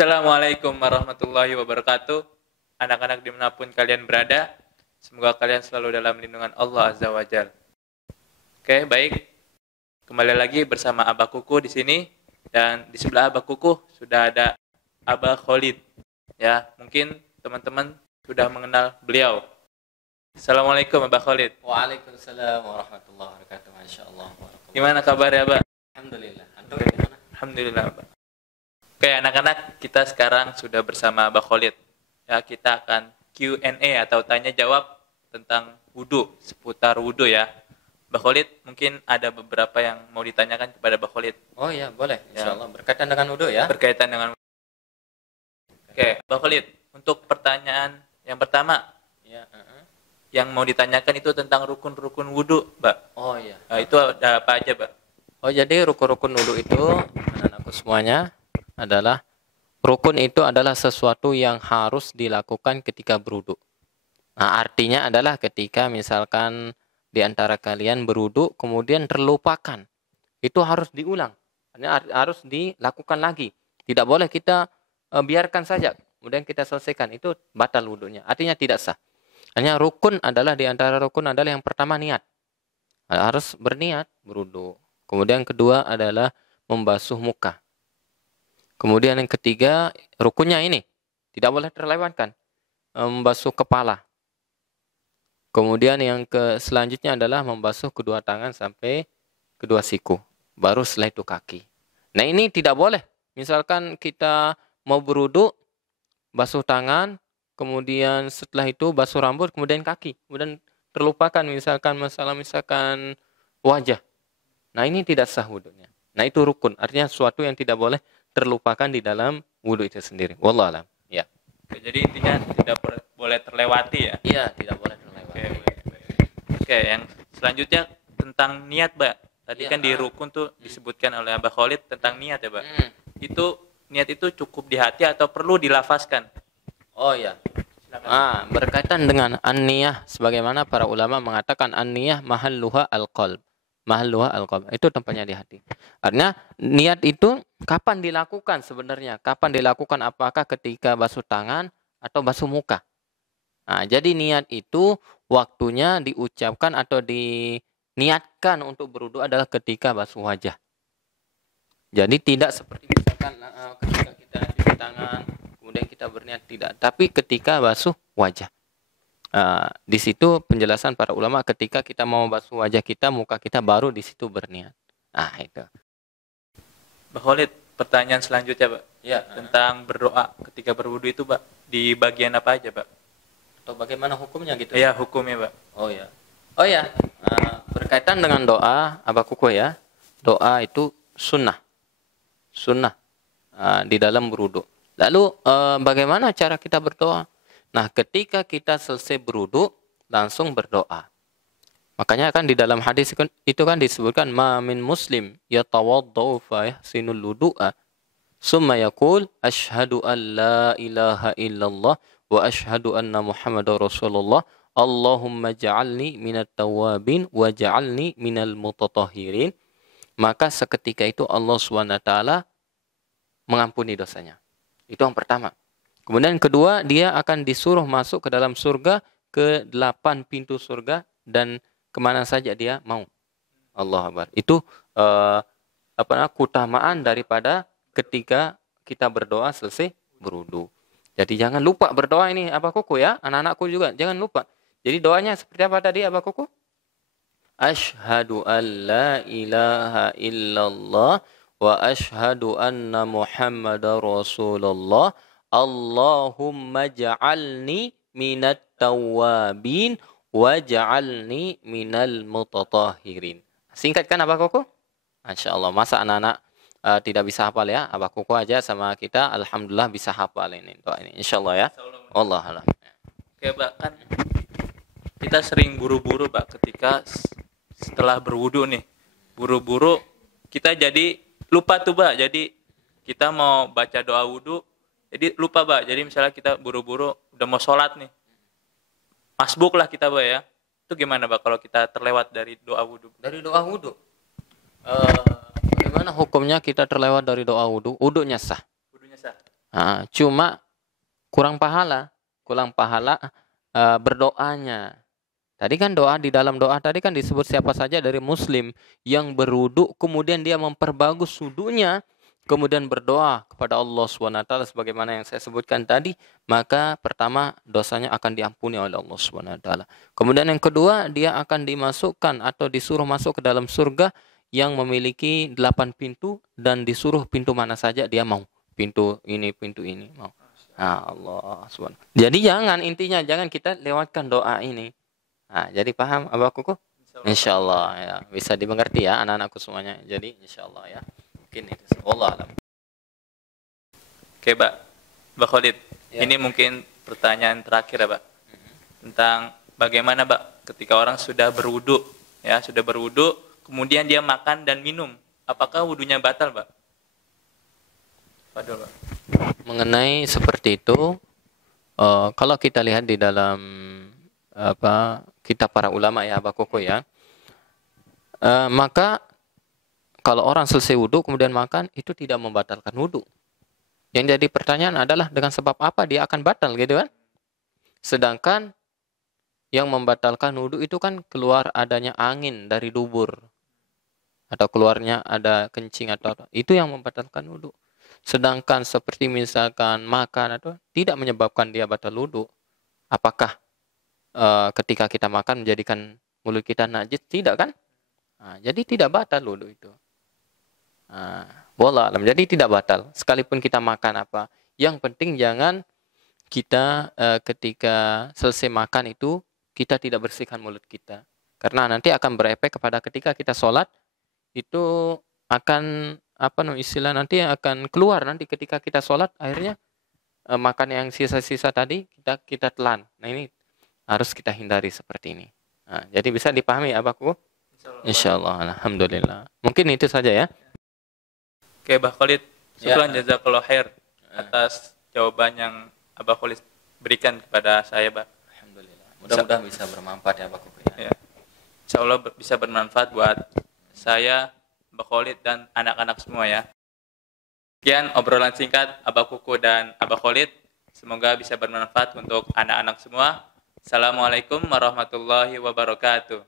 Assalamualaikum warahmatullahi wabarakatuh. Anak-anak dimanapun kalian berada, semoga kalian selalu dalam lindungan Allah Azza wa Jalla. Oke, baik. Kembali lagi bersama Abah Kuku di sini, dan di sebelah Abah Kuku sudah ada Abah Khalid. Ya, mungkin teman-teman sudah mengenal beliau. Assalamualaikum Abah Khalid. Waalaikumsalam warahmatullahi wabarakatuh. Masya Allah. Gimana kabarnya, Abah? Alhamdulillah. Antum gimana? Alhamdulillah, Abah. Oke, anak-anak, kita sekarang sudah bersama Abah Khalid. Ya, kita akan Q&A atau tanya jawab tentang wudhu, seputar wudhu ya. Abah Khalid, mungkin ada beberapa yang mau ditanyakan kepada Abah Khalid. Oh iya, boleh. Ya. Insya Allah. Berkaitan dengan wudhu ya. Berkaitan dengan Oke, Abah Khalid, untuk pertanyaan yang pertama, Ya, yang mau ditanyakan itu tentang rukun-rukun wudhu, Mbak. Oh iya. Itu ada apa aja, Mbak? Oh jadi rukun-rukun wudhu itu, anak-anakku semuanya, adalah rukun itu adalah sesuatu yang harus dilakukan ketika berwudhu. Nah, artinya adalah ketika misalkan di antara kalian berwudhu kemudian terlupakan, itu harus diulang. Harus dilakukan lagi. Tidak boleh kita biarkan saja, kemudian kita selesaikan, itu batal wudhunya. Artinya tidak sah. Hanya rukun adalah di antara rukun adalah yang pertama niat. Harus berniat berwudhu. Kemudian kedua adalah membasuh muka. Kemudian yang ketiga, rukunnya ini tidak boleh terlewatkan, membasuh kepala. Kemudian yang selanjutnya adalah membasuh kedua tangan sampai kedua siku. Baru setelah itu kaki. Nah ini tidak boleh. Misalkan kita mau berwudhu, basuh tangan, kemudian setelah itu basuh rambut, kemudian kaki. Kemudian terlupakan misalkan wajah. Nah ini tidak sah wudhunya. Nah itu rukun. Artinya sesuatu yang tidak boleh terlupakan di dalam wudhu itu sendiri. Wallahu a'lam. Ya. Oke, jadi intinya tidak boleh terlewati ya? Iya, tidak boleh terlewati. Oke, yang selanjutnya tentang niat, Mbak. Tadi kan di rukun tuh disebutkan oleh Abah Khalid tentang niat ya, Mbak. Itu niat itu cukup di hati atau perlu dilafazkan? Oh iya. Berkaitan dengan an-niyah, sebagaimana para ulama mengatakan an-niyah mahalluha al-qalb. Mahalluha al-qalb. Itu tempatnya di hati. Artinya niat itu kapan dilakukan sebenarnya? Kapan dilakukan? Apakah ketika basuh tangan atau basuh muka? Nah, jadi niat itu waktunya diucapkan atau diniatkan untuk berwudu adalah ketika basuh wajah. Jadi tidak seperti misalkan ketika kita cuci tangan, kemudian kita berniat, tidak. Tapi ketika basuh wajah. Di situ penjelasan para ulama ketika kita mau basuh wajah kita, muka kita, baru di situ berniat. Nah itu. Mbak Khalid, pertanyaan selanjutnya, Pak. Ya. Tentang berdoa ketika berwudu itu, Pak. Di bagian apa aja, Pak? Atau bagaimana hukumnya gitu? Iya, hukumnya, Pak. Oh ya. Berkaitan dengan doa, Abah Kuku ya. Doa itu sunnah di dalam berwudu. Lalu bagaimana cara kita berdoa? Nah, ketika kita selesai berwudu, langsung berdoa. Makanya kan di dalam hadis itu kan disebutkan ma min muslim yatawaddau fa yahsinul wudu'a summa yaqul asyhadu an la ilaha illallah wa asyhadu anna muhammadar rasulullah Allahumma ja'alni minat tawwabin wa ja'alni minal mutatahhirin. Maka seketika itu Allah SWT mengampuni dosanya. Itu yang pertama. Kemudian kedua, dia akan disuruh masuk ke dalam surga, ke 8 pintu surga, dan kemana saja dia mau. Allah Akbar. Itu keutamaan daripada ketika kita berdoa selesai berwudu. Jadi jangan lupa berdoa ini, Abah Kuku ya, anak-anakku juga jangan lupa. Jadi doanya seperti apa tadi, Abah Kuku? Asyhadu an la ilaha illallah wa asyhadu anna muhammadar rasulullah Allahumma ja'alni minat tawwabin wa ja'alni minal mutatahhirin. Singkat kan Abah Kuku? Masya Allah. Masa anak-anak tidak bisa hafal ya? Abah Kuku aja sama kita alhamdulillah bisa hafal ini doa ini. Insyaallah ya. Allah alam. Oke, Pak, kan kita sering buru-buru, Pak, ketika setelah berwudu nih. Buru-buru kita jadi lupa tuh, Pak. Jadi kita mau baca doa wudu, jadi lupa, Pak. Jadi misalnya kita buru-buru udah mau sholat nih. Masbuk lah kita, Pak ya. Itu gimana, Pak, kalau kita terlewat dari doa wudu? Dari doa wudu. Bagaimana hukumnya kita terlewat dari doa wudu? Wudunya sah. Wudunya sah. Cuma kurang pahala berdoanya. Tadi kan doa, di dalam doa tadi kan disebut siapa saja dari muslim yang berwudu kemudian dia memperbagus wudunya kemudian berdoa kepada Allah SWT sebagaimana yang saya sebutkan tadi, maka pertama dosanya akan diampuni oleh Allah SWT. Kemudian yang kedua, dia akan dimasukkan atau disuruh masuk ke dalam surga yang memiliki 8 pintu dan disuruh pintu mana saja dia mau. Pintu ini mau. Allah SWT. Jadi intinya kita lewatkan doa ini. Jadi paham Abah Kuku? Insyaallah ya, bisa dimengerti ya anak-anakku semuanya. Jadi insyaallah ya. Mungkin itu. Wallah alam. Oke, Pak. Mbak Khalid, ya. Ini mungkin pertanyaan terakhir ya, Pak. Tentang bagaimana, Pak, ketika orang sudah berwudu, kemudian dia makan dan minum, apakah wudunya batal, Pak? Pak. Mengenai seperti itu, kalau kita lihat di dalam kitab para ulama ya, Abah Koko ya, maka kalau orang selesai wudhu kemudian makan, itu tidak membatalkan wudhu. Yang jadi pertanyaan adalah dengan sebab apa dia akan batal, gitu kan? Sedangkan yang membatalkan wudhu itu kan keluar adanya angin dari dubur, atau keluarnya ada kencing atau itu yang membatalkan wudhu. Sedangkan seperti misalkan makan atau tidak menyebabkan dia batal wudhu. Apakah ketika kita makan menjadikan mulut kita najis? Tidak kan? Jadi tidak batal wudhu itu. Wallah alam. Jadi tidak batal. Sekalipun kita makan apa. Yang penting jangan kita ketika selesai makan itu kita tidak bersihkan mulut kita. Karena nanti akan berefek kepada ketika kita sholat itu akan istilah nanti akan keluar nanti ketika kita sholat akhirnya makan yang sisa-sisa tadi kita telan. Nah ini harus kita hindari seperti ini. Jadi bisa dipahami Abahku? Insyaallah. Alhamdulillah. Mungkin itu saja ya. Oke, Abah Khalid. Syukran jazakallahu khair atas jawaban yang Abah Khalid berikan kepada saya, Pak. Alhamdulillah. Mudah-mudahan bisa bermanfaat ya, Abahku. Ya. Insyaallah bisa bermanfaat buat saya, Abah Khalid dan anak-anak semua ya. Sekian obrolan singkat Abah Kuku dan Abah Khalid. Semoga bisa bermanfaat untuk anak-anak semua. Assalamualaikum warahmatullahi wabarakatuh.